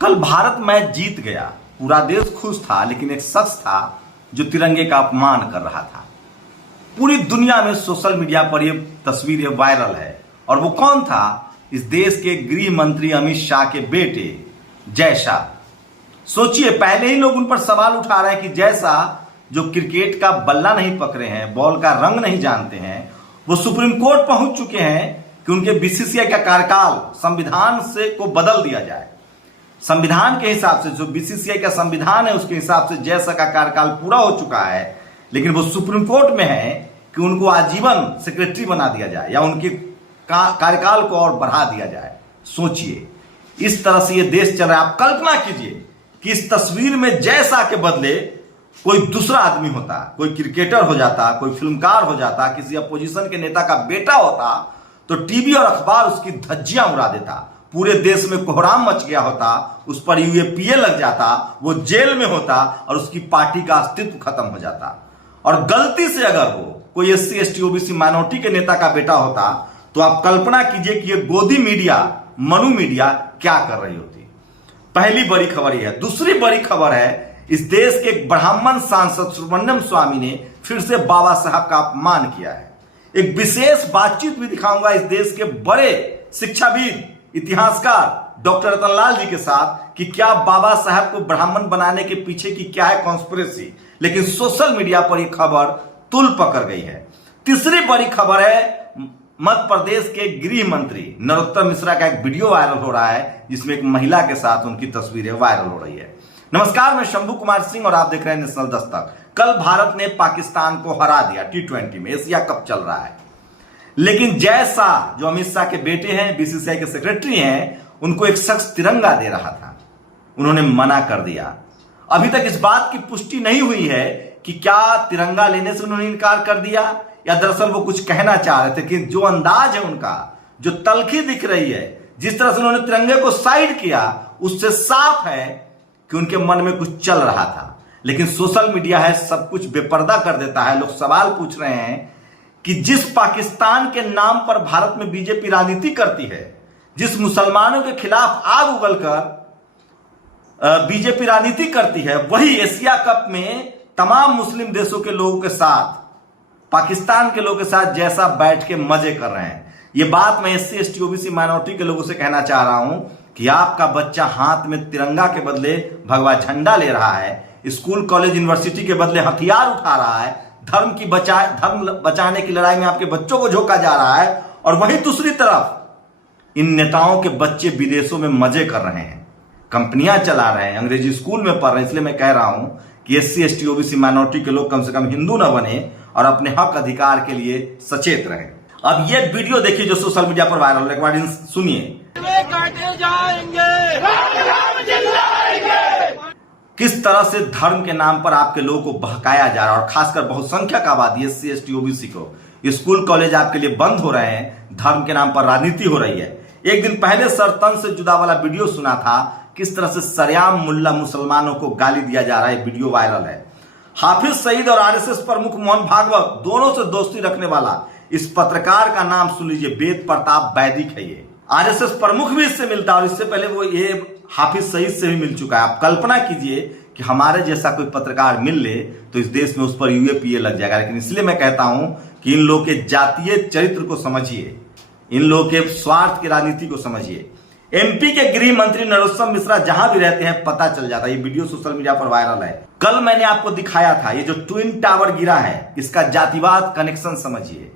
कल भारत मैच जीत गया, पूरा देश खुश था, लेकिन एक शख्स था जो तिरंगे का अपमान कर रहा था। पूरी दुनिया में सोशल मीडिया पर यह तस्वीर वायरल है। और वो कौन था? इस देश के गृह मंत्री अमित शाह के बेटे जय शाह। सोचिए, पहले ही लोग उन पर सवाल उठा रहे हैं कि जय शाह जो क्रिकेट का बल्ला नहीं पकड़े हैं, बॉल का रंग नहीं जानते हैं, वो सुप्रीम कोर्ट पहुंच चुके हैं कि उनके बीसीसीआई का कार्यकाल संविधान से को बदल दिया जाए। संविधान के हिसाब से, जो बीसीसीआई का संविधान है उसके हिसाब से जय शाह का कार्यकाल पूरा हो चुका है, लेकिन वो सुप्रीम कोर्ट में है कि उनको आजीवन सेक्रेटरी बना दिया जाए या उनके कार्यकाल को और बढ़ा दिया जाए। सोचिए, इस तरह से ये देश चल रहा है। आप कल्पना कीजिए कि इस तस्वीर में जय शाह के बदले कोई दूसरा आदमी होता, कोई क्रिकेटर हो जाता, कोई फिल्मकार हो जाता, किसी अपोजिशन के नेता का बेटा होता, तो टीवी और अखबार उसकी धज्जियां उड़ा देता, पूरे देश में कोहराम मच गया होता, उस पर यूएपीए लग जाता, वो जेल में होता और उसकी पार्टी का अस्तित्व खत्म हो जाता। और गलती से अगर वो कोई एससी एसटी ओबीसी माइनॉरिटी के नेता का बेटा होता, तो आप कल्पना कीजिए कि ये गोदी मीडिया, मनु मीडिया क्या कर रही होती। पहली बड़ी खबर यह है। दूसरी बड़ी खबर है, इस देश के एक ब्राह्मण सांसद सुब्रमण्यम स्वामी ने फिर से बाबा साहब का अपमान किया है। एक विशेष बातचीत भी दिखाऊंगा इस देश के बड़े शिक्षाविद, इतिहासकार डॉक्टर रतनलाल जी के साथ कि क्या बाबा साहब को ब्राह्मण बनाने के पीछे की क्या है कॉन्स्पिरेसी। लेकिन सोशल मीडिया पर यह खबर तुल पकड़ गई है। तीसरी बड़ी खबर है, मध्य प्रदेश के गृह मंत्री नरोत्तम मिश्रा का एक वीडियो वायरल हो रहा है जिसमें एक महिला के साथ उनकी तस्वीरें वायरल हो रही है। नमस्कार, मैं शंभू कुमार सिंह और आप देख रहे हैं नेशनल दस्तक। कल भारत ने पाकिस्तान को हरा दिया T20 में, एशिया कप चल रहा है। लेकिन जय शाह जो अमित शाह के बेटे हैं, बीसीसीआई के सेक्रेटरी हैं, उनको एक शख्स तिरंगा दे रहा था, उन्होंने मना कर दिया। अभी तक इस बात की पुष्टि नहीं हुई है कि क्या तिरंगा लेने से उन्होंने इनकार कर दिया या दरअसल वो कुछ कहना चाह रहे थे। कि जो अंदाज है उनका, जो तलखी दिख रही है, जिस तरह से उन्होंने तिरंगे को साइड किया, उससे साफ है कि उनके मन में कुछ चल रहा था। लेकिन सोशल मीडिया है, सब कुछ बेपर्दा कर देता है। लोग सवाल पूछ रहे हैं कि जिस पाकिस्तान के नाम पर भारत में बीजेपी राजनीति करती है, जिस मुसलमानों के खिलाफ आग उगलकर बीजेपी राजनीति करती है, वही एशिया कप में तमाम मुस्लिम देशों के लोगों के साथ, पाकिस्तान के लोगों के साथ जैसा बैठ के मजे कर रहे हैं। ये बात मैं एससी एसटी ओबीसी माइनॉरिटी के लोगों से कहना चाह रहा हूं कि आपका बच्चा हाथ में तिरंगा के बदले भगवा झंडा ले रहा है, स्कूल कॉलेज यूनिवर्सिटी के बदले हथियार उठा रहा है, धर्म बचाने की लड़ाई में आपके बच्चों को झोंका जा रहा है, और वहीं दूसरी तरफ इन नेताओं के बच्चे विदेशों में मजे कर रहे हैं, कंपनियां चला रहे हैं, अंग्रेजी स्कूल में पढ़ रहे हैं। इसलिए मैं कह रहा हूं कि एससी एसटी ओबीसी माइनॉरिटी के लोग कम से कम हिंदू न बने और अपने हक अधिकार के लिए सचेत रहें। अब ये वीडियो देखिए जो सोशल मीडिया पर वायरल है, एक बार सुनिए। किस तरह से धर्म के नाम पर आपके लोगों को बहकाया जा रहा है, और खासकर बहुसंख्यक आबादी एससी एसटी ओबीसी को। स्कूल कॉलेज आपके लिए बंद हो रहे हैं, धर्म के नाम पर राजनीति हो रही है। एक दिन पहले सरतन से जुदा वाला वीडियो सुना था, किस तरह से सरेआम मुल्ला मुसलमानों को गाली दिया जा रहा है, वीडियो वायरल है। हाफिज सईद और आरएसएस प्रमुख मोहन भागवत दोनों से दोस्ती रखने वाला इस पत्रकार का नाम सुन लीजिए, वेद प्रताप वैदिक है। ये आरएसएस प्रमुख भी इससे मिलता है और इससे पहले वो ये हाफिज सईद से भी मिल चुका है। आप कल्पना कीजिए कि हमारे जैसा कोई पत्रकार मिल ले तो इस देश में उस पर यूएपीए लग जाएगा। लेकिन इसलिए मैं कहता हूं कि इन लोगों के जातीय चरित्र को समझिए, इन लोगों के स्वार्थ की राजनीति को समझिए। एमपी के गृह मंत्री नरोत्तम मिश्रा जहां भी रहते हैं पता चल जाता है। ये वीडियो सोशल मीडिया पर वायरल है। कल मैंने आपको दिखाया था, ये जो ट्विन टावर गिरा है, इसका जातिवाद कनेक्शन समझिए।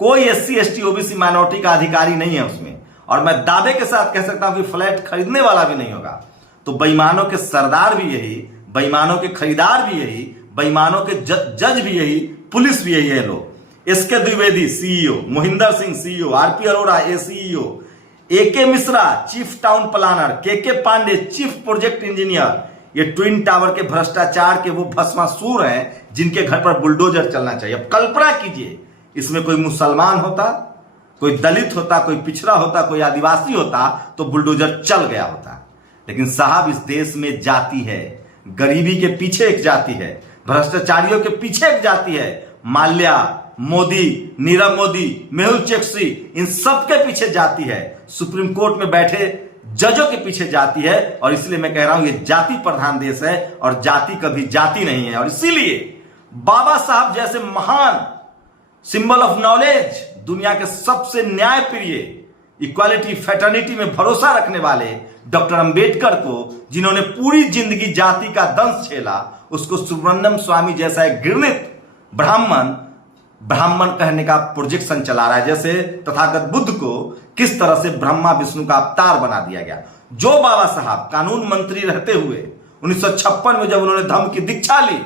कोई एससी एसटी ओबीसी माइनॉरिटी का अधिकारी नहीं है उसमें, और मैं दावे के साथ कह सकता हूं कि फ्लैट खरीदने वाला भी नहीं होगा। तो बेईमानों के सरदार भी यही, बेईमानों के खरीदार भी यही, बेईमानों के जज भी यही, पुलिस भी यही है लोग। SK Dwivedi CEO, Mohinder Singh CEO, RP Arora ACEO, AK Mishra chief town planner, K Pandey chief project engineer, ये ट्विन टावर के भ्रष्टाचार के वो भस्मासुर हैं जिनके घर पर बुलडोजर चलना चाहिए। अब कल्पना कीजिए, इसमें कोई मुसलमान होता, कोई दलित होता, कोई पिछड़ा होता, कोई आदिवासी होता तो बुलडोजर चल गया होता। लेकिन साहब, इस देश में जाति है, गरीबी के पीछे एक जाति है, भ्रष्टाचारियों के पीछे एक जाति है। माल्या मोदी, नीरव मोदी, मेहुल चोकसी, इन सब के पीछे जाति है। सुप्रीम कोर्ट में बैठे जजों के पीछे जाति है। और इसलिए मैं कह रहा हूं ये जाति प्रधान देश है और जाति कभी जाति नहीं है। और इसीलिए बाबा साहब जैसे महान सिंबल ऑफ नॉलेज, दुनिया के सबसे न्यायप्रिय, इक्वालिटी फ्रेटर्निटी में भरोसा रखने वाले डॉक्टर अंबेडकर को, जिन्होंने पूरी जिंदगी जाति का दंश झेला, उसको सुब्रमण्यम स्वामी जैसा एक घृणित ब्राह्मण कहने का प्रोजेक्शन चला रहा है। जैसे तथागत बुद्ध को किस तरह से ब्रह्मा विष्णु का अवतार बना दिया गया। जो बाबा साहब कानून मंत्री रहते हुए 1956 में जब उन्होंने धम्म की दीक्षा ली,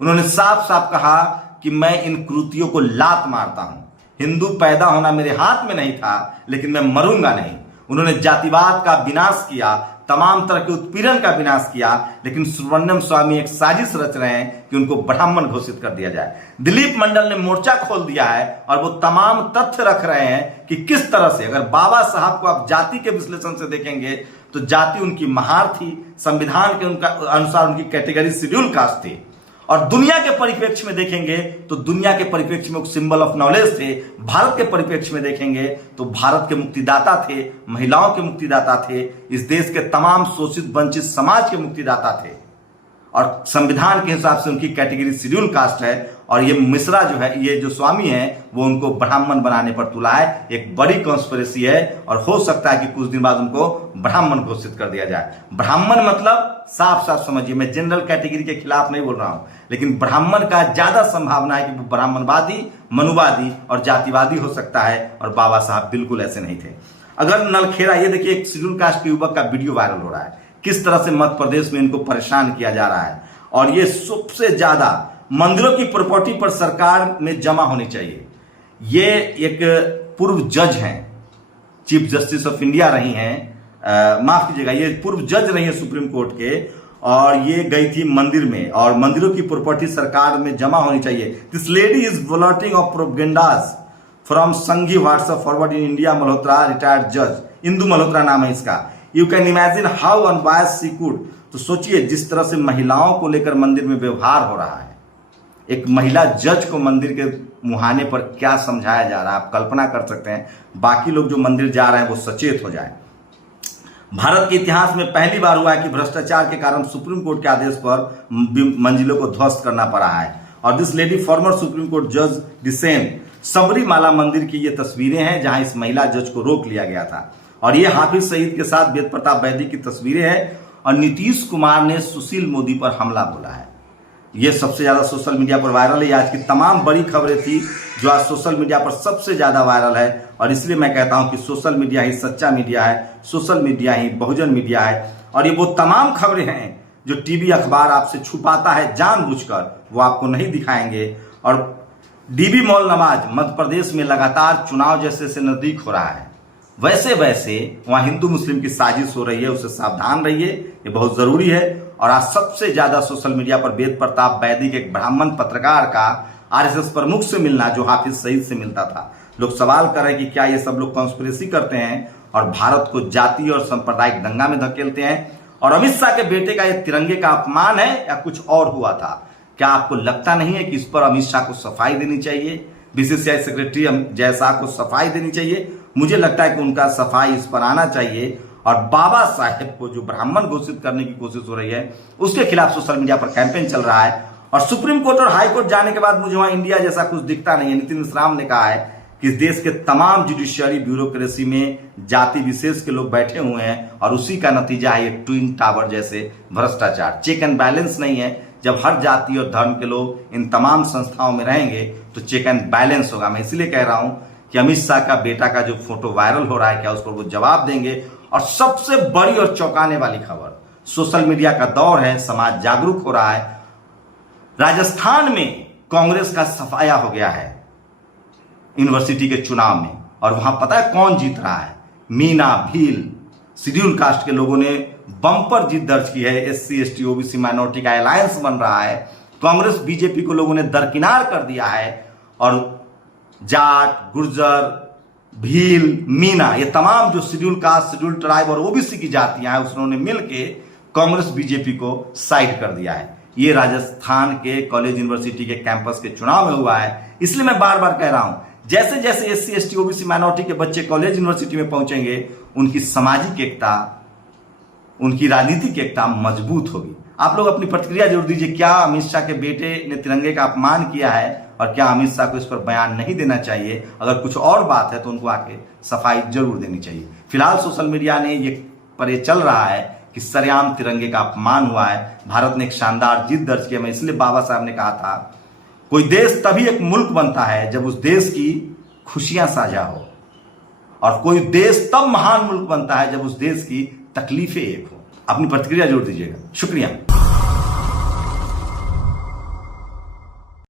उन्होंने साफ साफ कहा कि मैं इन कृतियों को लात मारता हूं। हिंदू पैदा होना मेरे हाथ में नहीं था, लेकिन मैं मरूंगा नहीं। उन्होंने जातिवाद का विनाश किया, तमाम तरह के उत्पीड़न का विनाश किया, लेकिन सुब्रमण्यम स्वामी एक साजिश रच रहे हैं कि उनको ब्राह्मण घोषित कर दिया जाए। दिलीप मंडल ने मोर्चा खोल दिया है और वो तमाम तथ्य रख रहे हैं कि किस तरह से, अगर बाबा साहब को आप जाति के विश्लेषण से देखेंगे तो जाति उनकी महार थी, संविधान के उनका अनुसार उनकी कैटेगरी शेड्यूल कास्ट थी। और दुनिया के परिप्रेक्ष्य में देखेंगे तो दुनिया के परिप्रेक्ष्य में सिंबल ऑफ नॉलेज थे। भारत के परिप्रेक्ष्य में देखेंगे तो भारत के मुक्तिदाता थे, महिलाओं के मुक्तिदाता थे, इस देश के तमाम शोषित वंचित समाज के मुक्तिदाता थे। और संविधान के हिसाब से उनकी कैटेगरी शेड्यूल कास्ट है। और ये मिश्रा जो है, ये जो स्वामी है, वो उनको ब्राह्मण बनाने पर तुला है। एक बड़ी कॉन्स्पिरेसी है और हो सकता है कि कुछ दिन बाद उनको ब्राह्मण घोषित कर दिया जाए। ब्राह्मण मतलब साफ साफ समझिए, मैं जनरल कैटेगरी के खिलाफ नहीं बोल रहा हूं, लेकिन ब्राह्मण का ज्यादा संभावना है कि वो ब्राह्मणवादी, मनुवादी और जातिवादी हो सकता है। और बाबा साहब बिल्कुल ऐसे नहीं थे। अगर नलखेड़ा, ये देखिए एक शेड्यूल कास्ट के युवक का वीडियो वायरल हो रहा है, किस तरह से मध्य प्रदेश में इनको परेशान किया जा रहा है। और ये सबसे ज्यादा मंदिरों की प्रॉपर्टी पर सरकार में जमा होनी चाहिए। ये एक पूर्व जज हैं, चीफ जस्टिस ऑफ इंडिया रही हैं, माफ कीजिएगा, ये पूर्व जज रही है सुप्रीम कोर्ट के। और ये गई थी मंदिर में, और मंदिरों की प्रॉपर्टी सरकार में जमा होनी चाहिए। This lady is vaulting of propagandas from Sanghi WhatsApp forward in India, Malhotra retired जज, इंदु मल्होत्रा नाम है इसका। You can imagine how unbiased she could. तो सोचिए जिस तरह से महिलाओं को लेकर मंदिर में व्यवहार हो रहा है, एक महिला जज को मंदिर के मुहाने पर क्या समझाया जा रहा है, आप कल्पना कर सकते हैं। बाकी लोग जो मंदिर जा रहे हैं वो सचेत हो जाए। भारत के इतिहास में पहली बार हुआ है कि भ्रष्टाचार के कारण सुप्रीम कोर्ट के आदेश पर मंजिलों को ध्वस्त करना पड़ा है। और this lady former supreme court जज डिसेन। सबरीमाला मंदिर की ये तस्वीरें हैं जहां इस महिला जज को रोक लिया गया था। और ये हाफिज सईद के साथ वेद प्रताप वैदी की तस्वीरें हैं। और नीतीश कुमार ने सुशील मोदी पर हमला बोला है। ये सबसे ज्यादा सोशल मीडिया पर वायरल है। आज की तमाम बड़ी खबरें थी जो आज सोशल मीडिया पर सबसे ज्यादा वायरल है। और इसलिए मैं कहता हूं कि सोशल मीडिया ही सच्चा मीडिया है, सोशल मीडिया ही बहुजन मीडिया है। और ये वो तमाम खबरें हैं जो टीवी अखबार आपसे छुपाता है जानबूझकर, वो आपको नहीं दिखाएंगे। और डीबी मौल नवाज मध्य प्रदेश में लगातार चुनाव जैसे से नजदीक हो रहा है, वैसे वैसे वहां हिंदू मुस्लिम की साजिश हो रही है, उससे सावधान रहिए, ये बहुत जरूरी है। और आज सबसे ज्यादा सोशल मीडिया पर वेद प्रताप वैदिक, एक ब्राह्मण पत्रकार का आरएसएस प्रमुख से मिलना जो हाफिज सईद से मिलता था। लोग सवाल कर रहे हैं कि क्या ये सब लोग कॉन्स्पिरेसी करते हैं और भारत को जाति और सांप्रदायिक दंगा में धकेलते हैं। और अमित शाह के बेटे का ये तिरंगे का अपमान है या कुछ और हुआ था। क्या आपको लगता नहीं है कि इस पर अमित शाह को सफाई देनी चाहिए, बीसीसीआई सेक्रेटरी जय शाह को सफाई देनी चाहिए? मुझे लगता है कि उनका सफाई इस पर आना चाहिए। और बाबा साहेब को जो ब्राह्मण घोषित करने की कोशिश हो रही है, उसके खिलाफ सोशल मीडिया पर कैंपेन चल रहा है। और सुप्रीम कोर्ट और हाई कोर्ट जाने के बाद मुझे वहां इंडिया जैसा कुछ दिखता नहीं है। नितिन मिश्राम ने कहा है कि इस देश के तमाम जुडिशियरी ब्यूरोक्रेसी में जाति विशेष के लोग बैठे हुए हैं और उसी का नतीजा है ये ट्विन टावर जैसे भ्रष्टाचार। चेक एंड बैलेंस नहीं है। जब हर जाति और धर्म के लोग इन तमाम संस्थाओं में रहेंगे तो चेक एंड बैलेंस होगा। मैं इसलिए कह रहा हूं कि अमित शाह का बेटा का जो फोटो वायरल हो रहा है, क्या उस पर वो जवाब देंगे? और सबसे बड़ी और चौंकाने वाली खबर, सोशल मीडिया का दौर है, समाज जागरूक हो रहा है। राजस्थान में कांग्रेस का सफाया हो गया है यूनिवर्सिटी के चुनाव में। और वहां पता है कौन जीत रहा है? मीना, भील, शेड्यूल कास्ट के लोगों ने बम्पर जीत दर्ज की है। एससी, एसटी, ओबीसी, माइनॉरिटी का अलायंस बन रहा है। कांग्रेस बीजेपी को लोगों ने दरकिनार कर दिया है। और जाट, गुर्जर, भील, मीना, ये तमाम जो शेड्यूल कास्ट, शेड्यूल ट्राइब और ओबीसी की जातियां हैं, उन्होंने मिलकर कांग्रेस बीजेपी को साइड कर दिया है। ये राजस्थान के कॉलेज यूनिवर्सिटी के कैंपस के चुनाव में हुआ है। इसलिए मैं बार बार कह रहा हूं, जैसे जैसे एससी एसटी ओबीसी माइनॉरिटी के बच्चे कॉलेज यूनिवर्सिटी में पहुंचेंगे, उनकी सामाजिक एकता, उनकी राजनीतिक एकता मजबूत होगी। आप लोग अपनी प्रतिक्रिया जरूर दीजिए, क्या अमित शाह के बेटे ने तिरंगे का अपमान किया है और क्या अमित शाह को इस पर बयान नहीं देना चाहिए? अगर कुछ और बात है तो उनको आके सफाई जरूर देनी चाहिए। फिलहाल सोशल मीडिया ने ये चल रहा है कि सरेआम तिरंगे का अपमान हुआ है। भारत ने एक शानदार जीत दर्ज किया। मैं इसलिए बाबा साहब ने कहा था, कोई देश तभी एक मुल्क बनता है जब उस देश की खुशियां साझा हो, और कोई देश तब महान मुल्क बनता है जब उस देश की तकलीफें एक हो। अपनी प्रतिक्रिया जरूर दीजिएगा। शुक्रिया।